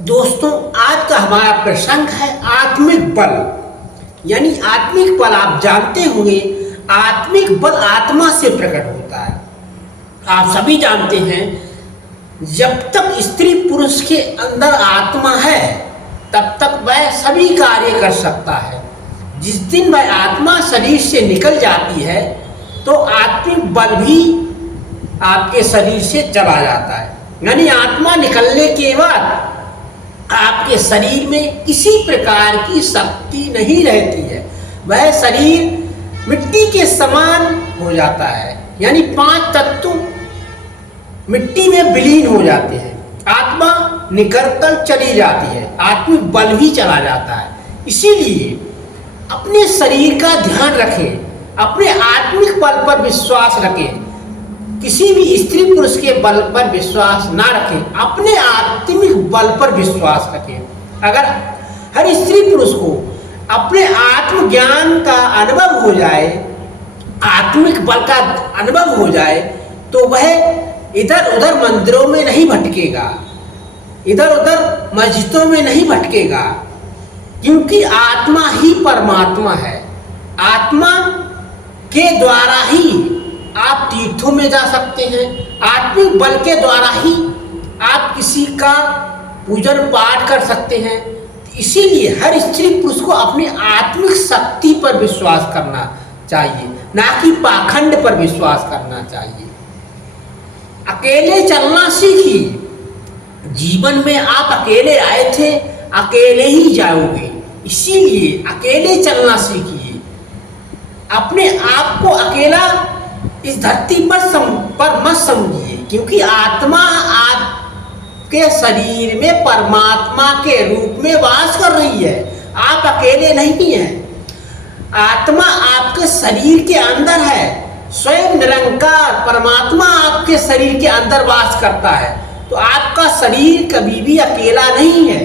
दोस्तों, आज का हमारा प्रसंग है आत्मिक बल। यानी आत्मिक बल आप जानते होंगे, आत्मिक बल आत्मा से प्रकट होता है। आप सभी जानते हैं, जब तक स्त्री पुरुष के अंदर आत्मा है तब तक वह सभी कार्य कर सकता है। जिस दिन वह आत्मा शरीर से निकल जाती है तो आत्मिक बल भी आपके शरीर से चला जाता है। यानी आत्मा निकलने के बाद आपके शरीर में किसी प्रकार की शक्ति नहीं रहती है। वह शरीर मिट्टी के समान हो जाता है। यानी 5 तत्व मिट्टी में विलीन हो जाते हैं। आत्मा निकलकर चली जाती है, आत्मिक बल भी चला जाता है। इसीलिए अपने शरीर का ध्यान रखें, अपने आत्मिक बल पर विश्वास रखें। किसी भी स्त्री पुरुष के बल पर विश्वास ना रखें, अपने आत्मिक बल पर विश्वास रखें। अगर हर स्त्री पुरुष को अपने आत्मज्ञान का अनुभव हो जाए, आत्मिक बल का अनुभव हो जाए, तो वह इधर उधर मंदिरों में नहीं भटकेगा, इधर उधर मस्जिदों में नहीं भटकेगा, क्योंकि आत्मा ही परमात्मा है। आत्मा के द्वारा ही आप तीर्थों में जा सकते हैं, आत्मिक बल के द्वारा ही आप किसी का पूजन पाठ कर सकते हैं। इसीलिए हर स्त्री पुरुष को अपनी आत्मिक शक्ति पर विश्वास करना चाहिए, ना कि पाखंड पर विश्वास करना चाहिए। अकेले चलना सीखिए। जीवन में आप अकेले आए थे, अकेले ही जाओगे। इसीलिए अकेले चलना सीखिए। अपने आप को अकेला इस धरती पर मत समझिए, क्योंकि आत्मा आपके शरीर में परमात्मा के रूप में वास कर रही है। आप अकेले नहीं हैं। आत्मा आपके शरीर के अंदर है। स्वयं निरंकार परमात्मा आपके शरीर के अंदर वास करता है। तो आपका शरीर कभी भी अकेला नहीं है।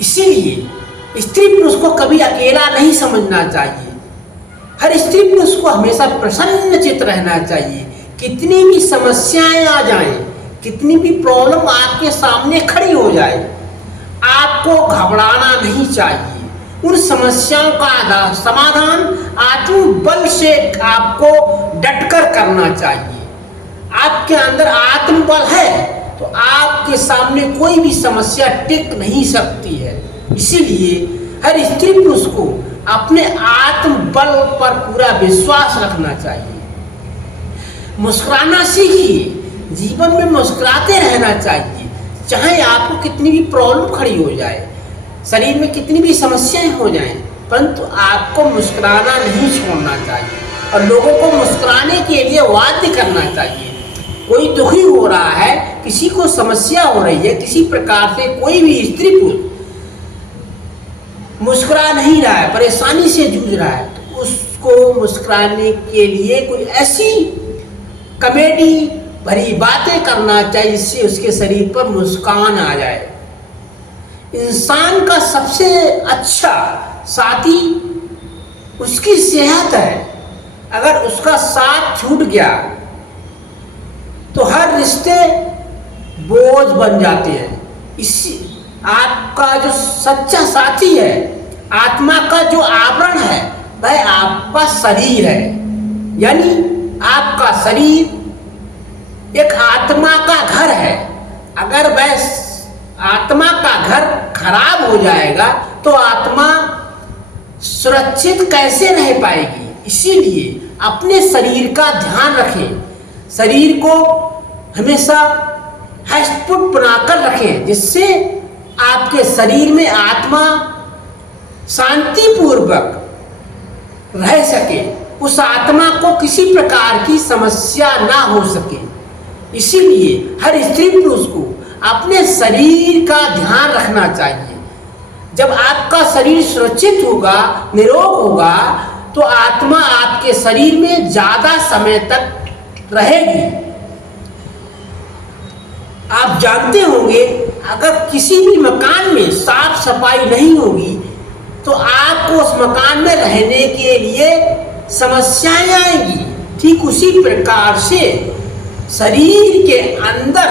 इसीलिए स्त्री पुरुष को कभी अकेला नहीं समझना चाहिए। हर स्त्री पुरुष को हमेशा प्रसन्नचित्त रहना चाहिए। कितनी भी समस्याएं आ जाएं, कितनी भी प्रॉब्लम आपके सामने खड़ी हो जाए, आपको घबराना नहीं चाहिए। उन समस्याओं का समाधान आत्मिक बल से आपको डटकर करना चाहिए। आपके अंदर आत्मबल है तो आपके सामने कोई भी समस्या टिक नहीं सकती है। इसीलिए हर स्त्री पुरुष को अपने आत्मबल पर पूरा विश्वास रखना चाहिए। मुस्कुराना सीखिए। जीवन में मुस्कुराते रहना चाहिए। चाहे आपको कितनी भी प्रॉब्लम खड़ी हो जाए, शरीर में कितनी भी समस्याएं हो जाएं, परंतु आपको मुस्कुराना नहीं छोड़ना चाहिए और लोगों को मुस्कुराने के लिए बाध्य करना चाहिए। कोई दुखी हो रहा है, किसी को समस्या हो रही है, किसी प्रकार से कोई भी स्त्री पुरुष मुस्कुरा नहीं रहा है, परेशानी से जूझ रहा है, तो उसको मुस्कुराने के लिए कोई ऐसी कॉमेडी भरी बातें करना चाहिए जिससे उसके शरीर पर मुस्कान आ जाए। इंसान का सबसे अच्छा साथी उसकी सेहत है। अगर उसका साथ छूट गया तो हर रिश्ते बोझ बन जाते हैं। इसी आपका जो सच्चा साथी है, आत्मा का जो आवरण है, वह आपका शरीर है। यानी आपका शरीर एक आत्मा का घर है। अगर वह आत्मा का घर खराब हो जाएगा तो आत्मा सुरक्षित कैसे रह पाएगी। इसीलिए अपने शरीर का ध्यान रखें। शरीर को हमेशा हष्टपुष्ट बनाकर रखें, जिससे आपके शरीर में आत्मा शांतिपूर्वक रह सके, उस आत्मा को किसी प्रकार की समस्या ना हो सके। इसीलिए हर स्त्री पुरुष को अपने शरीर का ध्यान रखना चाहिए। जब आपका शरीर सुरक्षित होगा, निरोग होगा, तो आत्मा आपके शरीर में ज्यादा समय तक रहेगी। आप जानते होंगे, अगर किसी भी मकान में साफ सफाई नहीं होगी तो आपको उस मकान में रहने के लिए समस्याएं आएंगी। ठीक उसी प्रकार से शरीर के अंदर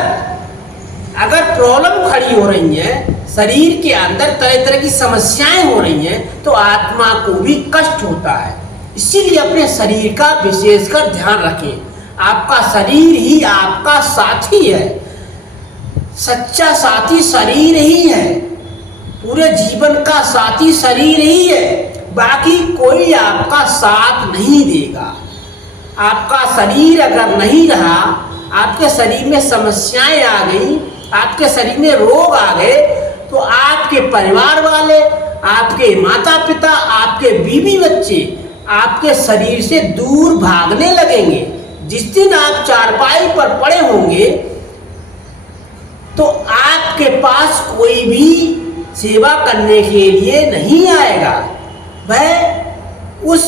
अगर प्रॉब्लम खड़ी हो रही है, शरीर के अंदर तरह तरह की समस्याएं हो रही हैं, तो आत्मा को भी कष्ट होता है। इसीलिए अपने शरीर का विशेषकर ध्यान रखें। आपका शरीर ही आपका साथी है, सच्चा साथी शरीर ही है, पूरे जीवन का साथी शरीर ही है, बाकी कोई आपका साथ नहीं देगा। आपका शरीर अगर नहीं रहा, आपके शरीर में समस्याएं आ गई, आपके शरीर में रोग आ गए, तो आपके परिवार वाले, आपके माता पिता, आपके बीवी बच्चे आपके शरीर से दूर भागने लगेंगे। जिस दिन आप चारपाई पर पड़े होंगे तो आपके पास कोई भी सेवा करने के लिए नहीं आएगा। वह उस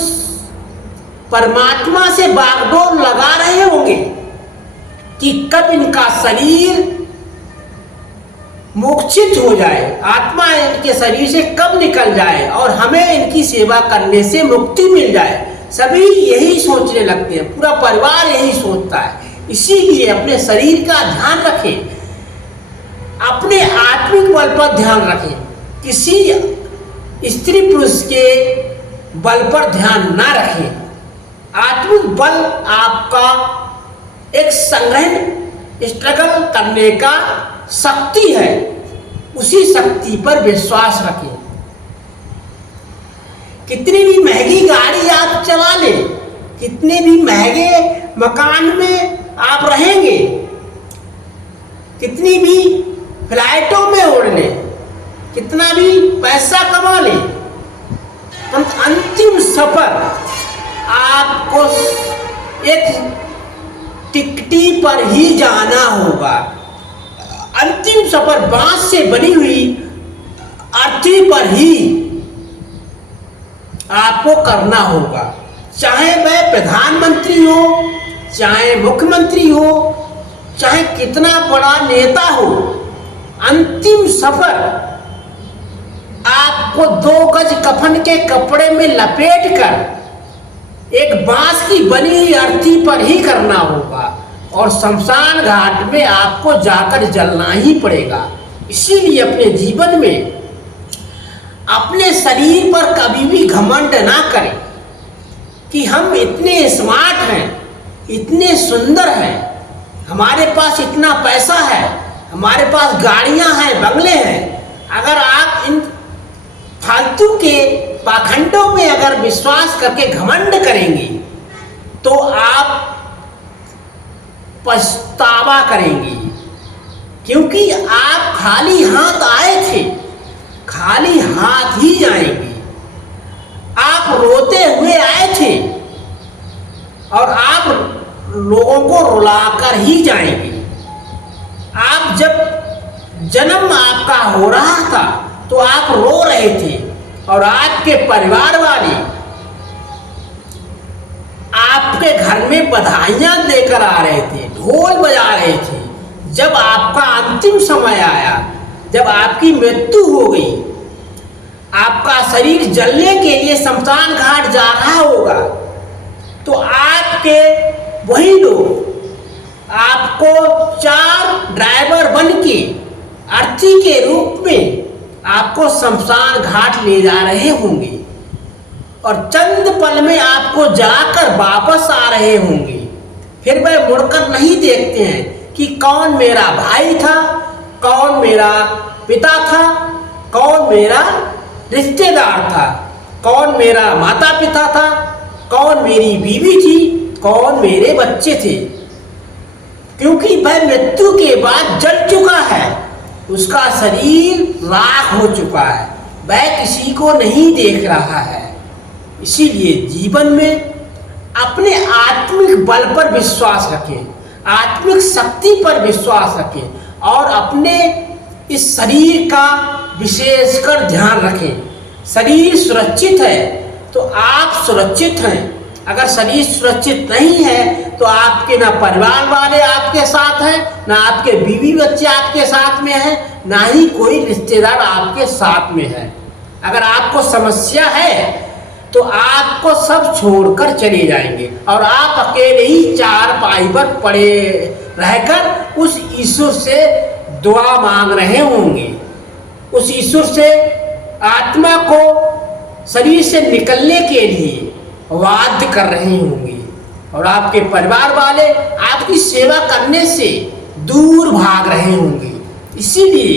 परमात्मा से बागडोर लगा रहे होंगे कि कब इनका शरीर मोक्षित हो जाए, आत्मा इनके शरीर से कब निकल जाए और हमें इनकी सेवा करने से मुक्ति मिल जाए। सभी यही सोचने लगते हैं, पूरा परिवार यही सोचता है। इसीलिए अपने शरीर का ध्यान रखें, अपने आत्मिक बल पर ध्यान रखें। किसी स्त्री पुरुष के बल पर ध्यान ना रखें। आत्मिक बल आपका एक संग्रहण स्ट्रगल करने का शक्ति है, उसी शक्ति पर विश्वास रखें। कितनी भी महंगी गाड़ी आप चला लें, कितने भी महंगे मकान में आप रहेंगे, कितनी भी फ्लाइटों में उड़ लें, कितना भी पैसा कमा लें, परंतु अंतिम सफर आपको एक टिकटी पर ही जाना होगा। अंतिम सफर बांस से बनी हुई अर्थी पर ही आपको करना होगा। चाहे वह प्रधानमंत्री हो, चाहे मुख्यमंत्री हो, चाहे कितना बड़ा नेता हो, अंतिम सफर आपको 2 गज कफन के कपड़े में लपेट कर एक बांस की बनी हुई अर्थी पर ही करना होगा और शमशान घाट में आपको जाकर जलना ही पड़ेगा। इसीलिए अपने जीवन में अपने शरीर पर कभी भी घमंड ना करें कि हम इतने स्मार्ट हैं, इतने सुंदर हैं, हमारे पास इतना पैसा है, हमारे पास गाड़ियां हैं, बंगले हैं। अगर आप इन फालतू के पाखंडों में अगर विश्वास करके घमंड करेंगे तो आप पछतावा करेंगे, क्योंकि आप खाली हाथ आए थे, खाली हाथ ही जाएंगे। आप रोते हुए आए थे और आप लोगों को रुलाकर ही जाएंगे। आप जब जन्म आपका हो रहा था तो आप रो रहे थे और आपके परिवार वाले आपके घर में बधाइयां लेकर आ रहे थे, ढोल बजा रहे थे। जब आपका अंतिम समय आया, जब आपकी मृत्यु हो गई, आपका शरीर जलने के लिए शमशान घाट जा रहा होगा, तो आपके वही लोग आपको 4 ड्राइवर बन के अर्थी के रूप में आपको शमशान घाट ले जा रहे होंगे और चंद पल में आपको जाकर वापस आ रहे होंगे। फिर वह मुड़कर नहीं देखते हैं कि कौन मेरा भाई था, कौन मेरा पिता था, कौन मेरा रिश्तेदार था, कौन मेरा माता पिता था, कौन मेरी बीवी थी, कौन मेरे बच्चे थे। क्योंकि वह मृत्यु के बाद जल चुका है, उसका शरीर राख हो चुका है, वह किसी को नहीं देख रहा है। इसीलिए जीवन में अपने आत्मिक बल पर विश्वास रखें, आत्मिक शक्ति पर विश्वास रखें और अपने इस शरीर का विशेषकर ध्यान रखें। शरीर सुरक्षित है तो आप सुरक्षित हैं। अगर शरीर सुरक्षित नहीं है तो आपके ना परिवार वाले आपके साथ हैं, ना आपके बीवी बच्चे आपके साथ में हैं, ना ही कोई रिश्तेदार आपके साथ में है। अगर आपको समस्या है तो आपको सब छोड़कर चले जाएंगे और आप अकेले ही चारपाई पर पड़े रहकर उस ईश्वर से दुआ मांग रहे होंगे, उस ईश्वर से आत्मा को शरीर से निकलने के लिए वाध्य कर रहे होंगे, और आपके परिवार वाले आपकी सेवा करने से दूर भाग रहे होंगे। इसीलिए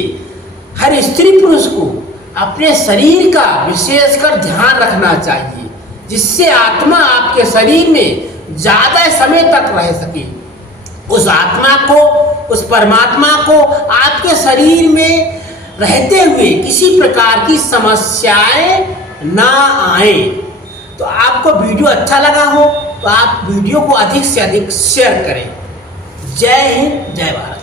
हर स्त्री पुरुष को अपने शरीर का विशेषकर ध्यान रखना चाहिए, जिससे आत्मा आपके शरीर में ज़्यादा समय तक रह सके। उस आत्मा को, उस परमात्मा को आपके शरीर में रहते हुए किसी प्रकार की समस्याएं ना आए। तो आपको वीडियो अच्छा लगा हो तो आप वीडियो को अधिक से अधिक शेयर करें। जय हिंद, जय भारत।